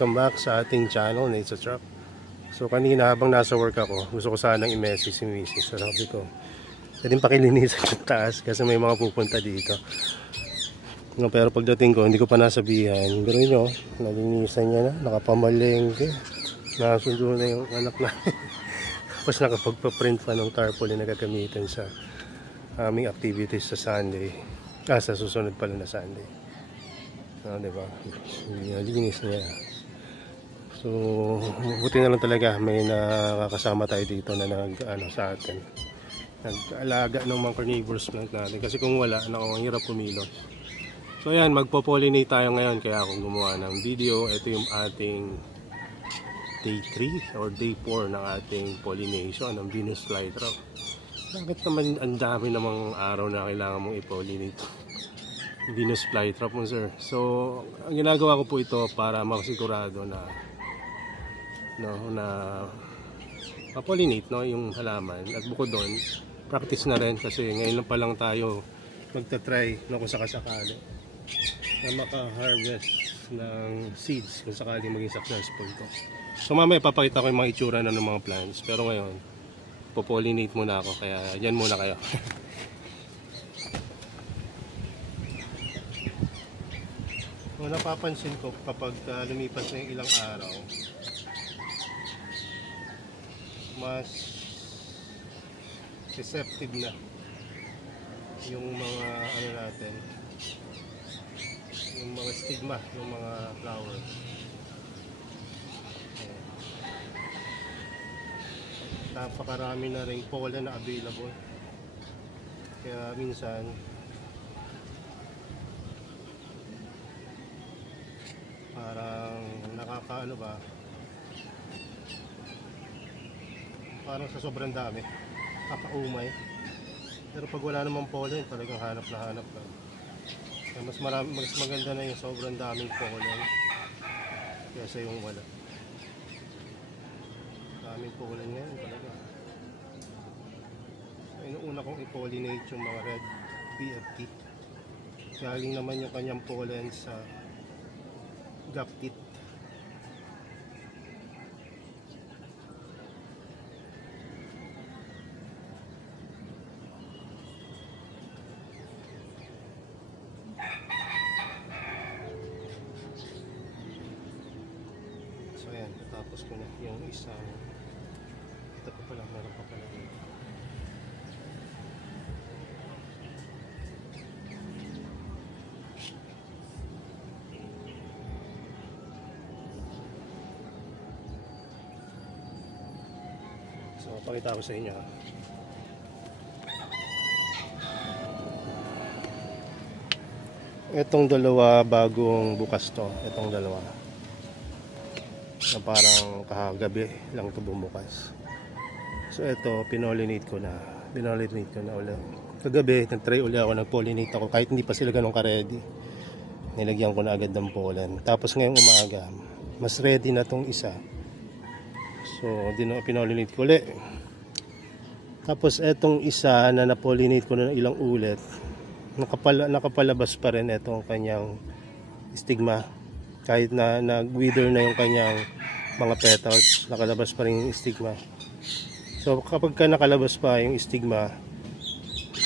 welcome back sa ating channel, Nate's Truck. So kanina habang nasa work ako, gusto ko sanang i-message si Mrs. So sabi ko, pwedeng pakilinisan yung taas kasi may mga pupunta dito. No, pero pagdating ko, hindi ko pa nasabihan. Gano'n nyo, nalinisan niya na, nakapamalengke. Nasundo na yung anak namin. Tapos nakapagpa-print pa ng tarpaulin na gagamitin sa aming activities sa Sunday. Sa susunod pala na Sunday. Diba? Linis niya. So, buti na lang talaga may nakakasama tayo dito na sa atin. Nag-alaga ng mga carnivorous plant natin. Kasi kung wala, ang hirap kumilos. So, ayan, magpo-pollinate tayo ngayon. Kaya akong gumawa ng video. Ito yung ating day 3 or day 4 ng ating pollination ng Venus flytrap. Bakit naman ang dami namang araw na kailangan mong i-pollinate Venus flytrap mo, sir? So, ang ginagawa ko po ito para makasigurado na ma-pollinate yung halaman. At bukod doon, practice na rin kasi ngayon pa lang tayo magta-try kung sakasakali na maka-harvest ng seeds kung sakali maging successful to. So mamaya papakita ko yung mga itsura na ng mga plants, pero ngayon po-pollinate muna ako, kaya yan muna kayo. So, napapansin ko kapag lumipas na yung ilang araw, mas receptive na yung mga natin, yung mga stigma ng mga flowers. Napakarami na ring pollen na available, kaya minsan parang parang sa sobrang dami kakaumay, pero pag wala namang pollen talagang hanap na hanap ka. Kaya mas maganda na yung sobrang daming pollen kaysa yung wala. Daming pollen ngayon talaga. So, inuuna kong i-pollinate yung mga red BFT. Galing naman yung kanyang pollen sa gapkit. So ayan, tapos ko na yung isang. Ito pa pala, meron pa pala dito. So, pakita ko sa inyo. Itong dalawa bagong bukas to. Itong dalawa. Na parang kahagabi lang ito bumukas. So, ito, pinollinate ko na. Pinollinate ko na ulit. Kagabi, nag-try ulit ako, nag-pollinate ako. Kahit hindi pa sila ganun ka-ready. Nilagyan ko na agad ng pollen. Tapos ngayong umaga, mas ready na tong isa. So, pinollinate ko ulit. Tapos, etong isa na na-pollinate ko na ilang ulit, nakapalabas pa rin etong kanyang stigma. Kahit na nag-wither na yung kanyang mga petals, nakalabas pa rin yung stigma. So, kapag nakalabas pa yung stigma,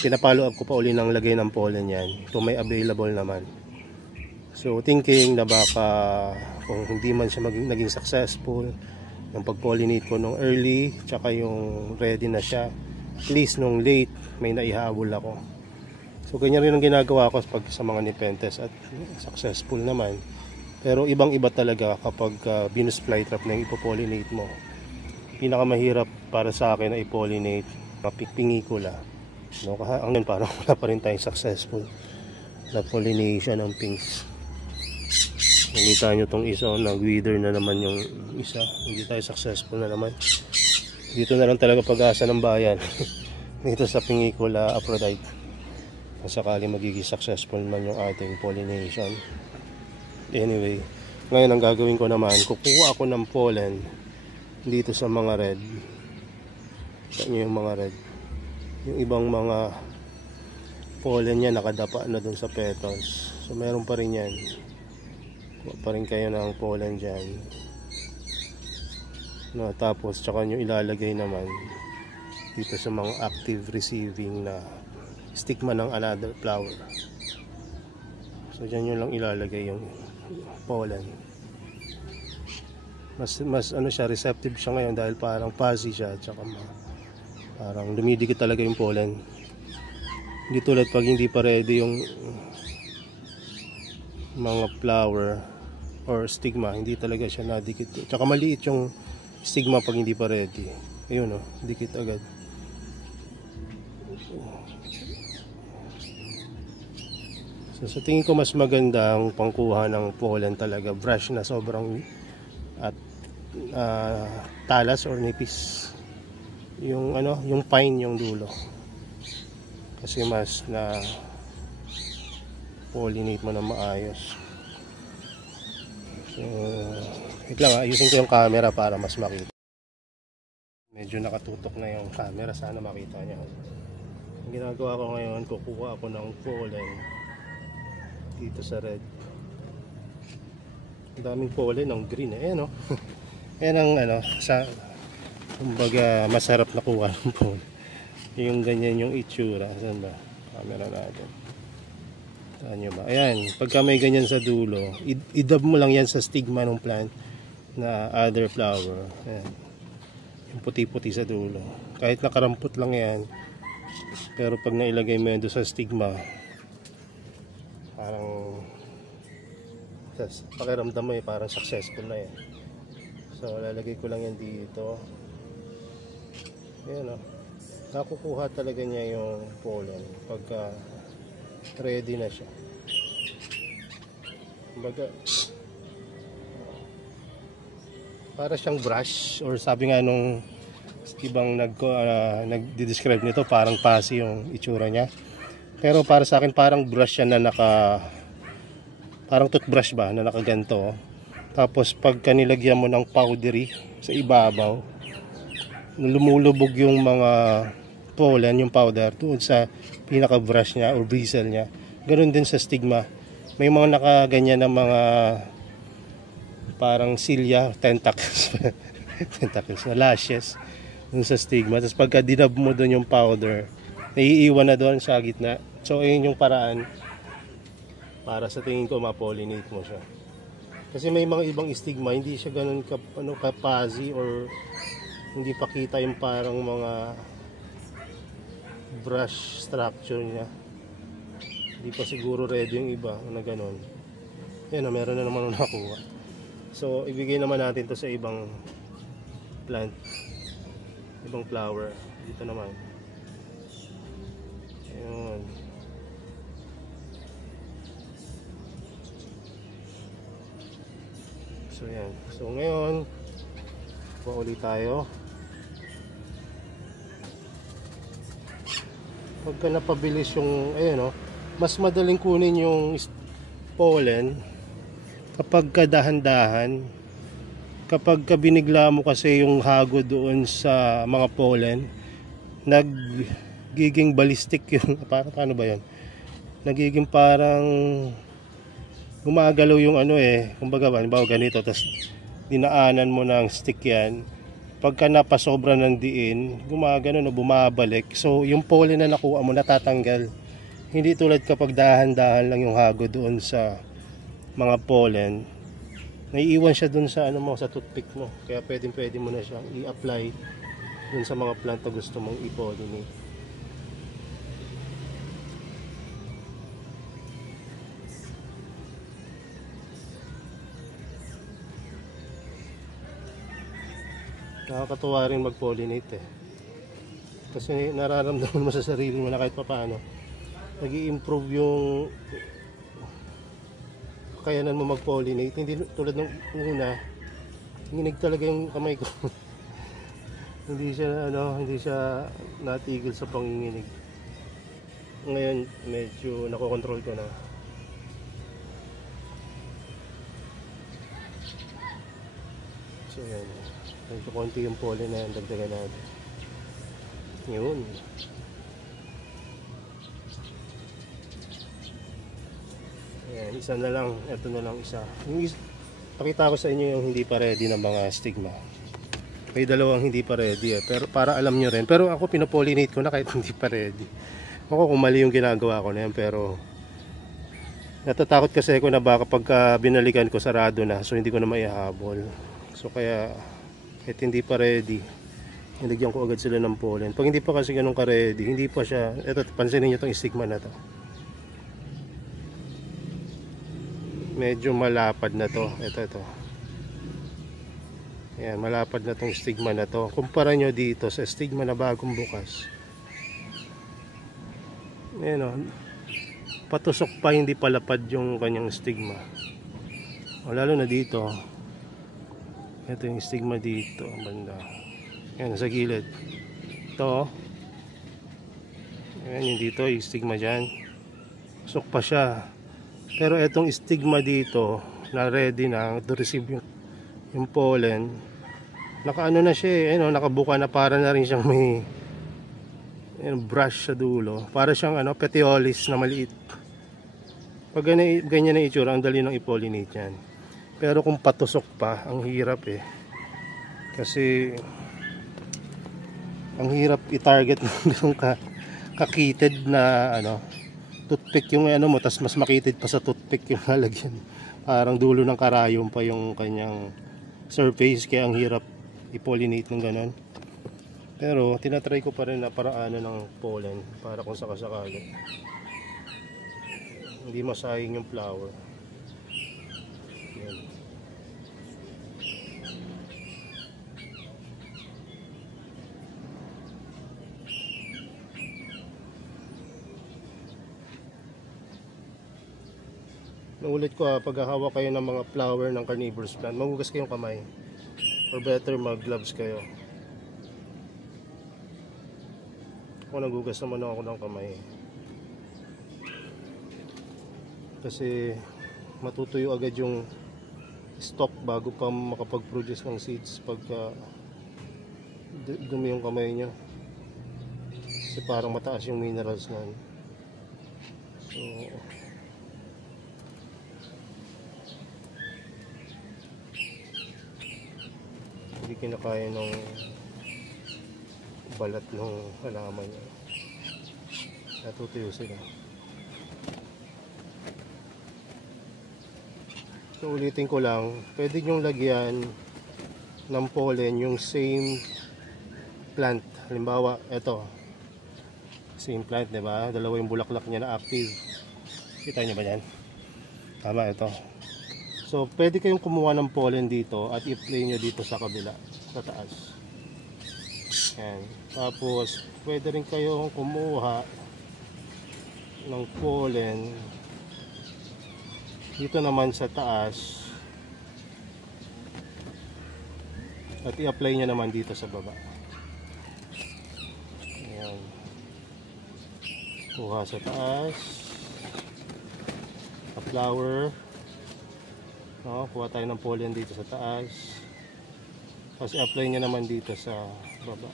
pinapalo up ko pa uli ng lagay ng pollen yan. Kung may available naman. So, thinking na baka kung hindi man siya naging successful, yung pag-pollinate ko nung early, tsaka yung ready na siya, at least nung late, may naihabol ako. So, ganyan rin ang ginagawa ko pag sa mga nepenthes at successful naman. Pero ibang-iba talaga kapag Venus flytrap na yung ipopollinate mo. Pinakamahirap para sa akin na ipollinate, pingicula. No, hanggang parang wala pa rin tayong successful na pollination ng pinks. Nakita nyo tong isa, nag-wither na naman yung isa. Hindi tayo successful na naman. Dito na lang talaga pag-asa ng bayan. Dito sa Pingicula Aphrodite. Kung sakali magiging successful man yung ating pollination. Anyway, ngayon ang gagawin ko naman, kukuha ako ng pollen dito sa mga red. Kita nyo yung mga red. Yung ibang mga pollen niya nakadapa na dun sa petals. So meron pa rin yan. pa rin kayo ng pollen dyan. No, tapos tsaka nyo ilalagay naman dito sa mga active receiving na stigma ng another flower. So dyan nyo lang ilalagay yung pollen. Mas ano siya, receptive siya ngayon dahil parang fuzzy siya, tsaka parang dumidikit talaga yung pollen. Hindi tulad pag hindi pa ready yung mga flower or stigma, hindi talaga siya nadikit. Tsaka maliit yung stigma pag hindi pa ready. Ayun, oh, dikit agad. So sa tingin ko mas maganda ang pangkuha ng pollen talaga brush na sobrang at talas or nipis. Yung ano, yung fine yung dulo. Kasi mas na pollinate mo na maayos. So, wait lang, ayusin ko yung camera para mas makita. Medyo nakatutok na yung camera, sana makita niya. Ang ginagawa ko ngayon, kukuha ako ng pollen dito sa red. Ang daming pollen ng green, eh, no? Yan ang ano, sa kumbaga masarap na kuha ng pollen. Yung ganyan yung itsura. Saan ba? Camera natin. Saan nyo ba? Ayan, pagka may ganyan sa dulo, idab mo lang yan sa stigma ng plant na other flower. Ayan. Yung puti-puti sa dulo. Kahit nakarampot lang yan, pero pag nailagay mo yan doon sa stigma, parang pakiramdam mo eh, parang successful na yan. So lalagay ko lang yan dito. Ayan, oh. Nakukuha talaga niya yung pollen pagka ready na siya. Kumbaga para siyang brush, or sabi nga nung ibang nag-describe nito, parang pasi yung itsura niya. Pero para sa akin parang brush siya na parang toothbrush ba na nakaganto. Tapos pagka nilagyan mo ng powdery sa ibabaw, lumulubog yung mga pollen, yung powder doon sa pinaka brush niya or bristle niya. Ganoon din sa stigma. May mga nakaganyan na mga parang silya, tentacles tentacles na lashes dun sa stigma. Tapos pagka dinab mo doon yung powder, naiiwan na doon sa gitna. So ayun yung paraan para sa tingin ko ma-pollinate mo siya. Kasi may mga ibang stigma, hindi siya ganun kapazi or hindi pa kita yung parang mga brush structure niya. Hindi pa siguro ready yung iba na ganun. Yan, meron na naman nakuha. So ibigay naman natin to sa ibang plant, ibang flower. Dito naman. Ayun. So yan. So ngayon ulit tayo. Pagka napabilis yung ayun, mas madaling kunin yung pollen kapag kadahan-dahan. Kapag binigla mo kasi yung hago doon sa mga pollen, nagiging ballistic yung paano ba yan? Nagiging parang gumagalaw yung kumbaga halimbawa ganito, tapos dinaanan mo ng stick yan, pagka napasobra ng diin, gumagano bumabalik. So yung pollen na nakuha mo natatanggal. Hindi tulad kapag dahan-dahan lang yung hago doon sa mga pollen, naiiwan siya doon sa sa toothpick mo. Kaya pwede mo na siyang i-apply doon sa mga plant na gusto mong i-pollinate. Nakakatuwa rin mag-pollinate kasi nararamdaman mo sa sarili mo na kahit papaano nag-i-improve yung kakayanan mo mag-pollinate. Hindi tulad ng una, nginig talaga yung kamay ko. hindi siya natigil sa panginginig. Ngayon medyo nakokontrol ko na. So yan, medyo konti yung pollen na yan, dagdagan natin. Yun. Ayan, isa na lang, ito na lang isa. Pakita ko sa inyo yung hindi pa ready ng mga stigma. May dalawang hindi pa ready pero para alam nyo rin. Pero ako pinopollinate ko na kahit hindi pa ready. Ako kung mali yung ginagawa ko na yan, pero natatakot kasi ako na baka pagka binalikan ko sarado na, so hindi ko na maihabol. So kaya kahit hindi pa ready, nilagyan ko agad sila ng pollen. Pag hindi pa kasi ganun ka ready, hindi pa siya, eto pansinin nyo itong stigma na to. Medyo malapad na to. Ito. Ayan, malapad na tong stigma na to. Kumpara nyo dito sa stigma na bagong bukas. Ayan o. Patusok pa, hindi palapad yung kanyang stigma. O, lalo na dito. Ito yung stigma dito. Banda. Ayan, sa gilid. Ito. Ayan yung dito, yung stigma dyan. Pasok pa siya. Pero itong stigma dito, na ready na to receive yung pollen, nakaano na siya nakabuka na, para na rin siyang may brush sa dulo. Para siyang petiolis na maliit. Pag ganyan na itsura, ang dali nang i-pollinate yan. Pero kung patusok pa, ang hirap kasi ang hirap i-target ng kakitid na toothpick yung mo, tas mas makitid pa sa toothpick yung lalagyan. Parang dulo ng karayom pa yung kanyang surface, kaya ang hirap i-pollinate ng ganon. Pero tinatry ko pa rin na paraan ng pollen para kung sakasakali hindi masayang yung flower. Yan. Naulit ko pag hawak kayo ng mga flower ng carnivorous plant, magugas kayong kamay, or better mag gloves kayo. Ako nagugas naman ako ng kamay kasi matutuyo agad yung stalk bago pa makapag-produce ng seeds pagka dumi yung kamay nyo, kasi parang mataas yung minerals na. So hindi kinakaya ng balat ng halaman niya, natutuyo sila. So ulitin ko lang, pwede nyong lagyan ng pollen yung same plant. Halimbawa, ito same plant, diba? Dalawa yung bulaklak niya na active. Kita nyo ba yan? Tama, ito. So pwede kayong kumuha ng pollen dito at i-play nyo dito sa kabila, sa taas. Yan. Tapos pwede rin kayong kumuha ng pollen dito naman sa taas at i-apply nyo naman dito sa baba. Ayan. Kuha sa taas, sa flower, kuha tayo ng pollen dito sa taas, tapos i-apply nyo naman dito sa baba.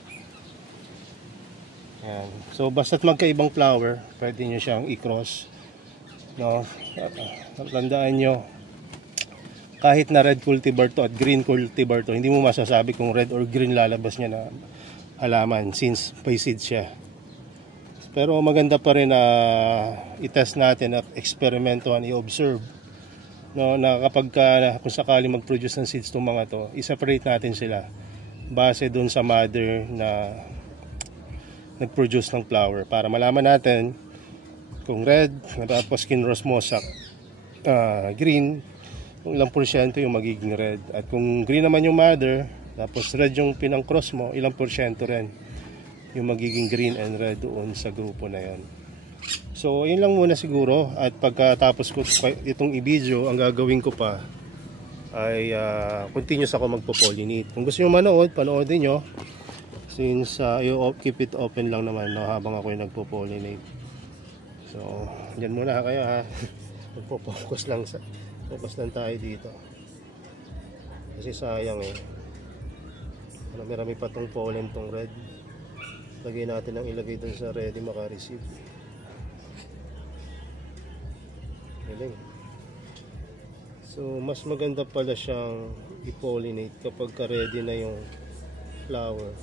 Ayan. So basta't magkaibang flower, pwede nyo siyang i-cross. Tandaan nyo, kahit na red cultivar to at green cultivar to, hindi mo masasabi kung red or green lalabas niya na halaman since by seed siya. Pero maganda pa rin na i-test natin at eksperimentohan, i-observe na kapag kung sakali mag-produce ng seeds itong mga to, i-separate natin sila base dun sa mother na nag-produce ng flower, para malaman natin kung red, tapos kinross mo sa green, kung ilang porsyento yung magiging red. At kung green naman yung mother, tapos red yung pinang-cross mo, ilang porsyento rin yung magiging green and red doon sa grupo na yan. So yun lang muna siguro, at pagkatapos ko itong i-video, ang gagawin ko pa ay continuous ako magpo-pollinate. Kung gusto nyo manood, panoodin nyo, since keep it open lang naman habang ako yung nagpo-pollinate. So dyan muna kayo ha. Magpo-focus lang tayo dito kasi sayang marami pa tong pollen tong red. Lagay natin ang ilagay dun sa ready maka-receive. Galing. So mas maganda pala siyang i-pollinate kapag ready na yung flower.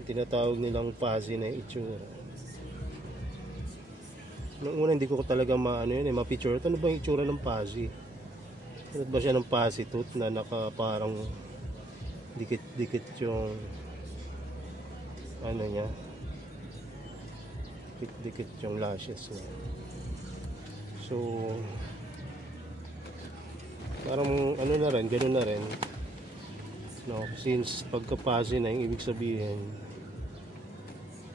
Yung tinatawag nilang fuzzy na itsura. Noong una hindi ko talaga maano yun ma-picture. Ano ba yung itsura ng fuzzy? Ano ba siya ng fuzzy tooth na naka parang dikit-dikit yung ano niya, dikit-dikit yung lashes niya. So parang ano na rin, ganoon na rin, no? Since pagka-fuzzy na yung ibig sabihin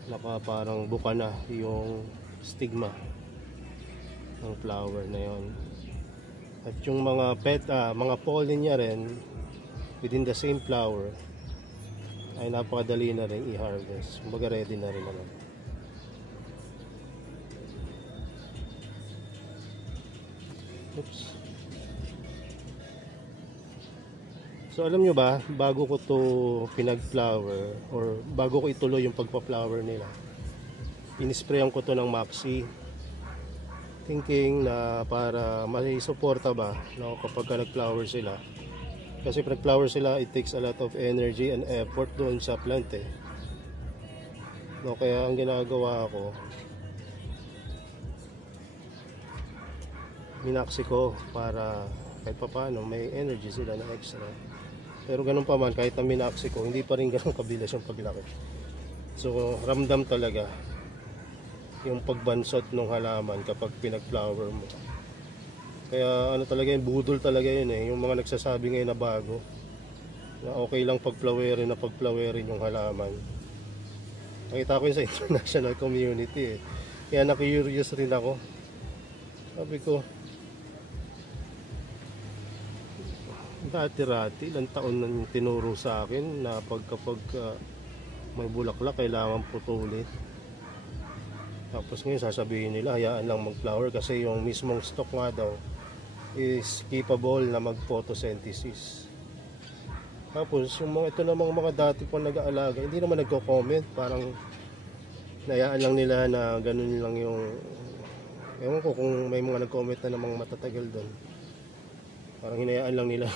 naka parang buka na yung stigma ng flower na yon. At yung mga pollen niya rin within the same flower ay napakadali na rin i-harvest. Kumbaga ready na rin naman. Oops. So alam nyo ba, bago ko to pinag-flower or bago ko ituloy yung pagpa-flower nila, inisprayan ko to ng Maxi, thinking na para may suporta ba, no, kapag nag-flower sila. Kasi pag flower sila, it takes a lot of energy and effort doon sa plant eh. No, kaya ang ginagawa ko, minaksi ko para kahit paano may energy sila na extra. Pero ganun pa man, kahit na minaksi ko, hindi pa rin ganun kabilis yung paglaki. So ramdam talaga yung pagbansot ng halaman kapag pinag-flower mo. Kaya ano talaga yung budol talaga yun eh. Yung mga nagsasabi ngayon na bago, na okay lang pag-flowerin yung halaman. Nakita ko yun sa international community eh. Kaya na-curious rin ako. Sabi ko, dati-rati, ilang taon na tinuro sa akin na kapag may bulaklak, kailangan putulin. Tapos ngayon sasabihin nila, hayaan lang mag-flower kasi yung mismong stock nga daw is capable na mag-photosynthesis. Tapos yung mga ito namang mga dati pang nag-aalaga, hindi naman nagko-comment, parang nayaan lang nila na ganun lang yung, ewan ko kung may mga nag-comment na namang matatagal doon. Parang hinayaan lang nila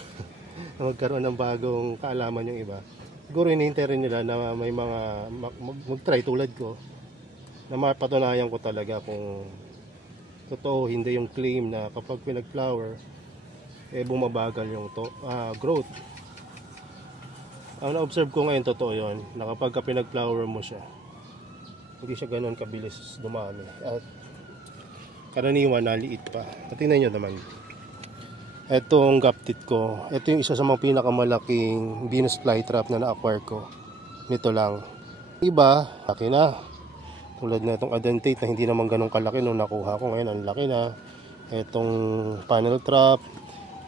na magkaroon ng bagong kaalaman yung iba. Siguro hinihintay rin nila na may mga mag-try tulad ko na mapatunayan ko talaga kung totoo hindi yung claim na kapag pinag-flower eh bumabagal yung growth. Ang na-observe ko ngayon, totoo yun, na kapag pinag-flower mo siya, hindi siya ganoon kabilis dumami at karaniwan naliit pa. At tingnan nyo naman, etong gaptit ko, ito yung isa sa mga pinakamalaking Venus flytrap na na-acquire ko. Nito lang. Iba, laki na. Tulad na itong adentate na hindi naman ganun kalaki nung nakuha ko. Ngayon, ang laki na. Itong panel trap,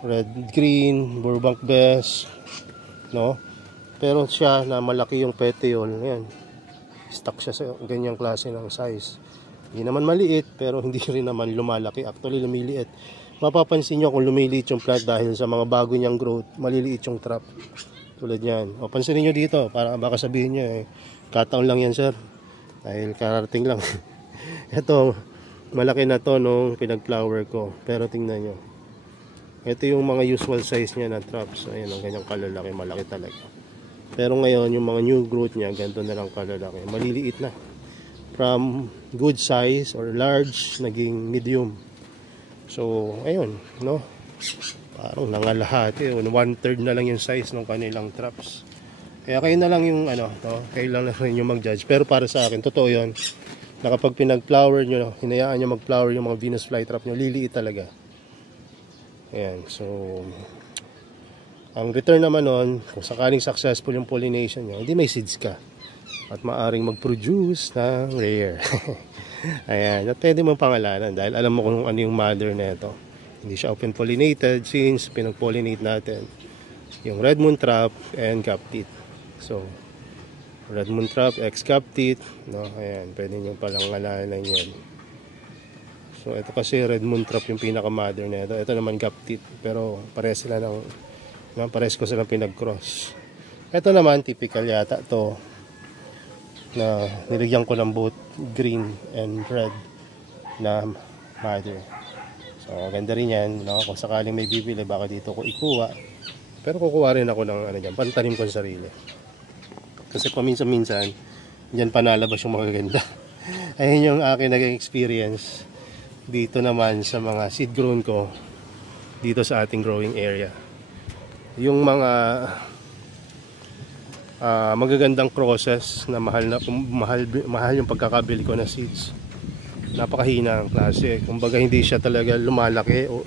red green, Burbank best, no? Pero siya na malaki yung petiole. Ayan. Stuck siya sa ganyang klase ng size. Hindi naman maliit, pero hindi rin naman lumalaki. Actually, lumiliit. Mapapansin nyo kung lumiliit yung plant dahil sa mga bago niyang growth, maliliit yung trap. Tulad yan. O, pansinin nyo dito, para baka sabihin nyo, kataon lang yan, sir. Dahil karating lang. Ito, malaki na to nung pinag-flower ko. Pero tingnan nyo. Ito yung mga usual size niya na traps. Ayan, ang ganyang kalalaki, malaki talaga. Pero ngayon, yung mga new growth niya, ganito na lang kalalaki. Maliliit na. From good size or large, naging medium. So, ayun, no? Parang nangalahati. 1/3 na lang yung size ng kanilang traps. Kaya kayo na lang yung kayo lang na rin yung mag-judge. Pero para sa akin, totoo yun. Na kapag pinag-flower nyo, hinayaan nyo mag-flower yung mga Venus flytrap nyo, liliit talaga. Ayan, so ang return naman nun, kung sakaling successful yung pollination nyo, hindi may seeds ka. At maaring mag-produce ng rare. Ayan, at pwede mong pangalanan dahil alam mo kung ano yung mother na ito. Hindi siya open pollinated since pinag-pollinate natin yung red moon trap and gaptit. So, red moon trap, X gaptit, no? Ayan, pwede nyo palang ngalanan yan. So, ito kasi red moon trap yung pinaka-mother na ito. Ito naman gaptit, pero pares sila pares ko silang pinag-cross. Ito naman, typical yata to na nilagyan ko ng both green and red na mother. So ganda rin yan, no? Kung sakaling may bibili, baka dito ko ikuha. Pero kukuha rin ako ng ano dyan, pantanim ko sa sarili. Kasi paminsan-minsan, dyan panalabas yung magaganda. Ayun yung akin naging experience dito naman sa mga seed grown ko dito sa ating growing area. Yung mga magagandang crosses na mahal yung pagkakabili ko ng seeds. Napakahina ang klase. Kumbaga hindi siya talaga lumalaki o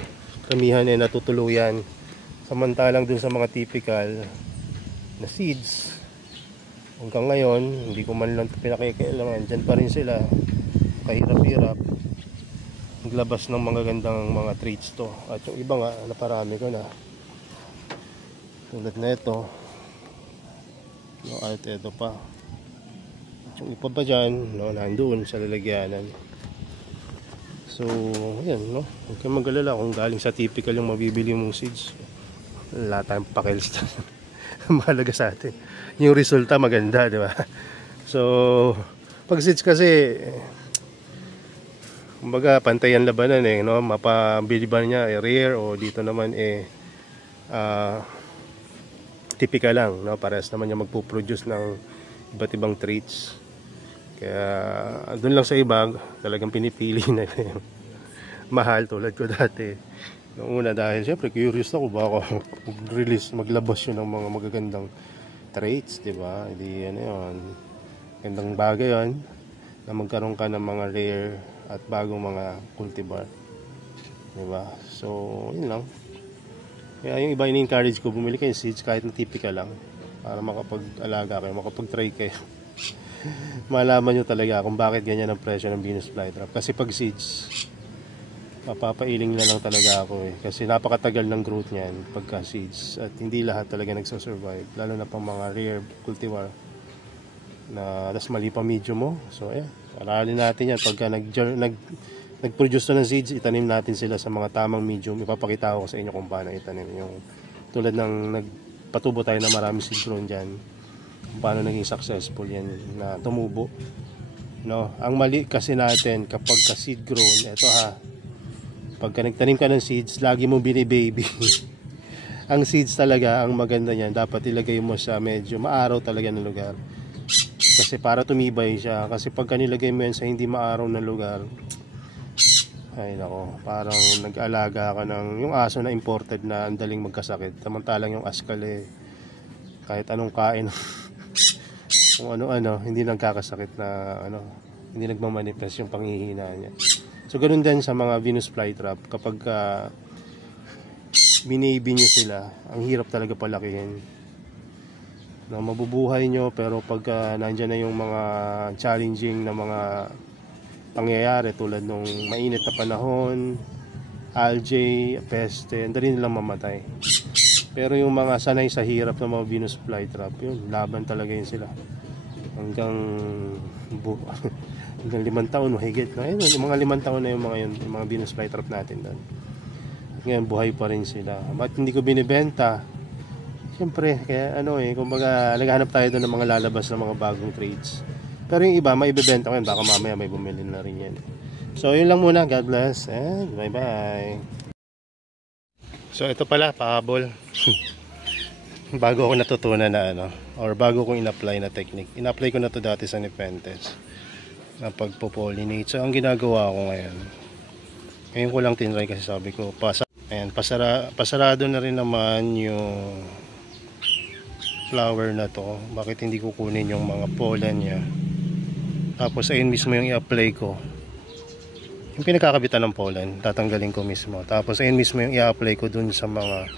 kamihan ay natutuluyan. Samantalang dun sa mga typical na seeds, hanggang ngayon hindi ko man lang pinakikialaman, dyan pa rin sila kahirap-hirap naglabas ng mga gandang mga traits to. At yung iba nga naparami ko na tulad na ito, no, at ito pa, at yung iba pa dyan, no, nandoon sa lalagyanan. So yan, no, huwag kang magalala kung galing sa typical yung mabibili mong seeds, wala tayong pakils dyan. Mahalaga sa atin yung resulta, maganda, di ba? So pag seeds kasi, kumbaga pantay ang labanan eh, no? Mapabili ba niya rare o dito naman typical lang, no? Parehas naman niya magpo-produce ng iba't ibang traits. Kaya doon lang sa iba talagang pinipili na mahal, tulad ko dati noong una, dahil syempre curious ako baka mag-release, maglabas yun ng mga magagandang traits, di ba? Hindi ano yun, gandang bagay yun na magkaroon ka ng mga rare at bagong mga cultivar, di ba? So yun lang. Kaya yung iba, ini-encourage ko bumili kayo seeds kahit na typical lang, para makapag-alaga kayo, makapag-try kayo. Malaman nyo talaga kung bakit ganyan ang presyo ng Venus flytrap. Kasi pag seeds, papapailing na lang talaga ako eh, kasi napakatagal ng growth niyan pagka seeds, at hindi lahat talaga nagsasurvive, lalo na pang mga rare cultivar na tas mali pa medium mo. So aralin natin yan pagka nag-produce na ng seeds, itanim natin sila sa mga tamang medium. Ipapakita ko sa inyo kung paano itanim, yung tulad ng nagpatubo tayo na marami seed grown dyan, kung paano naging successful yan na tumubo, no? Ang mali kasi natin kapag ka seed grown, eto ha, pagka nagtanim ka ng seeds, lagi mo bini-baby. Ang seeds talaga, ang maganda niyan, dapat ilagay mo sa medyo maaraw talaga ng lugar, kasi para tumibay siya. Kasi pagka nilagay mo yan sa hindi maaraw na lugar, ay nako, parang nag-alaga ka ng yung aso na imported na ang daling magkasakit. Samantalang yung askal kahit anong kain kung ano-ano, hindi nagkakasakit na hindi nagmamanifest yung panghihina niya. So ganoon din sa mga Venus flytrap, kapag binaby nyo sila, ang hirap talaga palakihin, na mabubuhay nyo, pero pag nandyan na yung mga challenging na mga pangyayari tulad nung mainit na panahon, algae, peste, hindi rin nilang mamatay. Pero yung mga sanay sa hirap ng mga Venus flytrap, yun, laban talaga yun sila hanggang 5 taon mahigit. Ayun, yung mga 5 taon na yung mga Venus flytrap natin doon. At ngayon buhay pa rin sila. At hindi ko binibenta, siyempre, kaya kumbaga naghahanap tayo doon ng mga lalabas na mga bagong trades. Pero yung iba, maibibenta ko yan, baka mamaya may bumili na rin yan. So yun lang muna, God bless and bye bye. So ito pala, pahabol. Bago ako natutunan na or bago kong in-apply na technique. In-apply ko na to dati sa Nepenthes na pagpo-pollinate. So ang ginagawa ko ngayon ko lang tinry, kasi sabi ko pasarado na rin naman yung flower na to, bakit hindi ko kunin yung mga pollen niya, tapos ayun mismo yung i-apply ko, yung pinakakabitan ng pollen tatanggalin ko mismo, tapos ayun mismo yung i-apply ko dun sa mga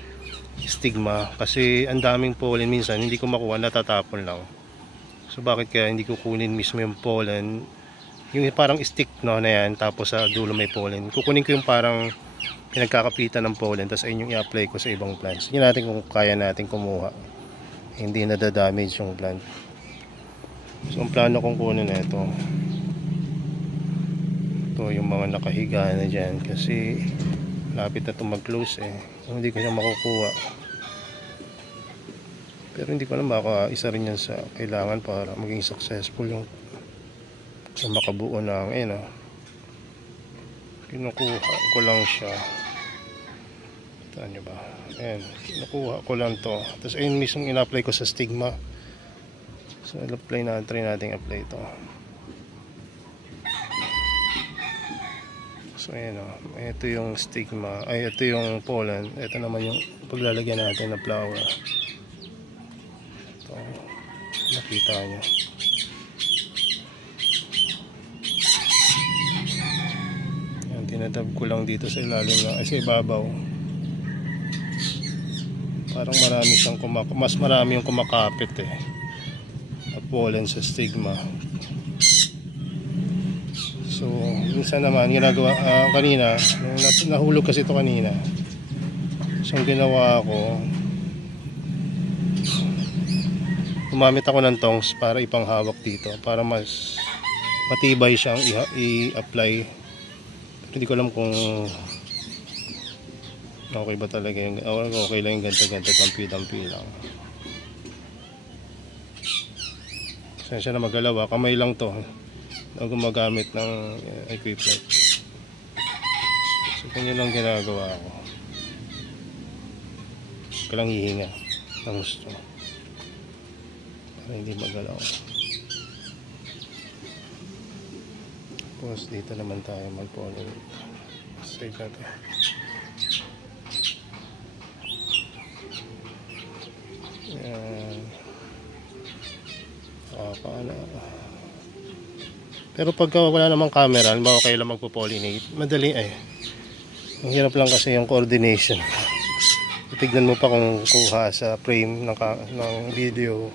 stigma, kasi ang daming pollen minsan hindi ko makuha, natatapon lang. So bakit kaya hindi ko kunin mismo yung pollen, yung parang stick na yan, tapos sa dulo may pollen, kukunin ko yung parang pinagkakapitan ng pollen, tapos ayun yung i-apply ko sa ibang plants. Hindi natin kung kaya natin kumuha, hindi nadadamage yung plant. So ang plano kong kunin na ito yung mga nakahiga na dyan, kasi lapit na ito mag-close hindi ko siya makukuha. Pero hindi ko alam, baka isa rin yan sa kailangan para maging successful yung makabuo ng Kinukuha ko lang siya. Ito nyo ba? Ayan, kinukuha ko lang to. Tapos ayun mismo in-apply ko sa stigma. So i-apply na, try natin apply ito. So ayan o, ito yung stigma, ay ito yung pollen. Ito naman yung paglalagyan natin ng flower. Ito, nakita nyo. Ayan, tinadab ko lang dito sa ilalim na, sa ibabaw. Parang marami siyang mas marami yung kumakapit eh. At pollen sa stigma. So, minsan naman ginagawa kanina, nahulog kasi ito kanina. So, ang ginawa ko, gumamit ako ng tongs para ipanghawak dito para mas matibay siyang i-apply. Hindi ko alam kung okay ba talaga yung okay lang yung ganda-ganda, tampi-tampi lang. Sensya na magalawa, kamay lang to na gumagamit ng equipment. So ganyan lang ginagawa ko. Kailang hihinga ng gusto para hindi magalaw. Tapos dito naman tayo mag-pollinate. Save natin. Yan. Paano? Pero pagka wala namang camera, halimbawa kayo lang magpo-pollinate, madali eh. Ang hirap lang kasi yung coordination. Tignan mo pa kung kuha sa frame ng video.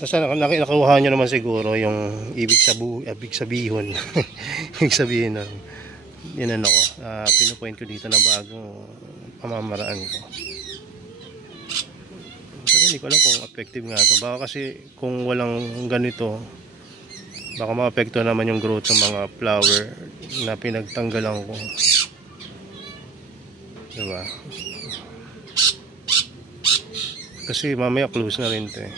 Basta nakuha nyo naman siguro yung ibig sabihin ibig sabihin nun. Yan ano ko, pinupoint ko dito na bagong pamamaraan ko. Pero hindi ko alam kung effective nga ito. Baka kasi kung walang ganito, baka ma-apekto naman yung growth ng mga flower na pinagtanggalan ko. Diba? Kasi mamaya close na rin ito eh.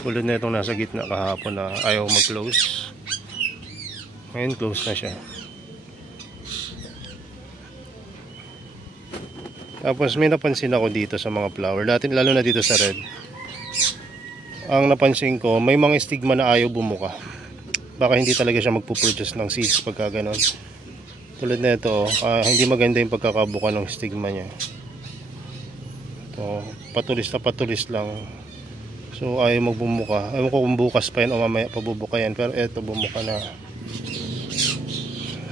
Tulad na itong nasa gitna kahapon na ayaw mag-close. Ngayon close na siya. Tapos may napansin ako dito sa mga flower. Dati lalo na dito sa red. Ang napansin ko, may mga stigma na ayaw bumuka. Baka hindi talaga siya magpuproduce ng seeds pagka ganon. Tulad na ito, hindi maganda yung pagkakabuka ng stigma niya. Ito, patulis na patulis lang. So ayaw magbumuka. Ayaw ko kung bukas pa yan o mamaya pabubuka yan. Pero ito bumuka na.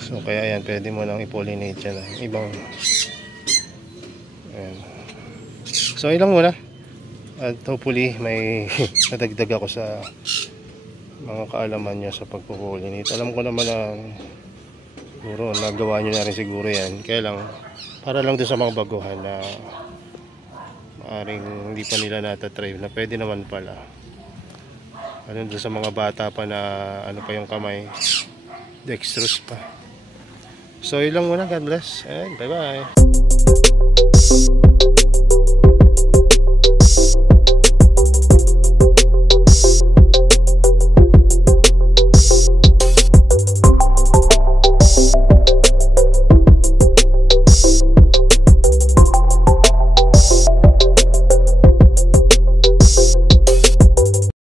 So kaya yan, pwede mo nang i-pollinate yan. Ibang ayan. So ilang muna. At hopefully may nadagdag ako sa mga kaalaman niya sa pagpo-pollinate. Alam ko naman na siguro nagawa nyo na rin siguro yan. Kaya lang, para lang doon sa mga baguhan na maaring hindi pa nila natatry na pwede naman pala. Ano doon sa mga bata pa na ano pa yung kamay, dextrose pa. So ilang muna, God bless and bye bye.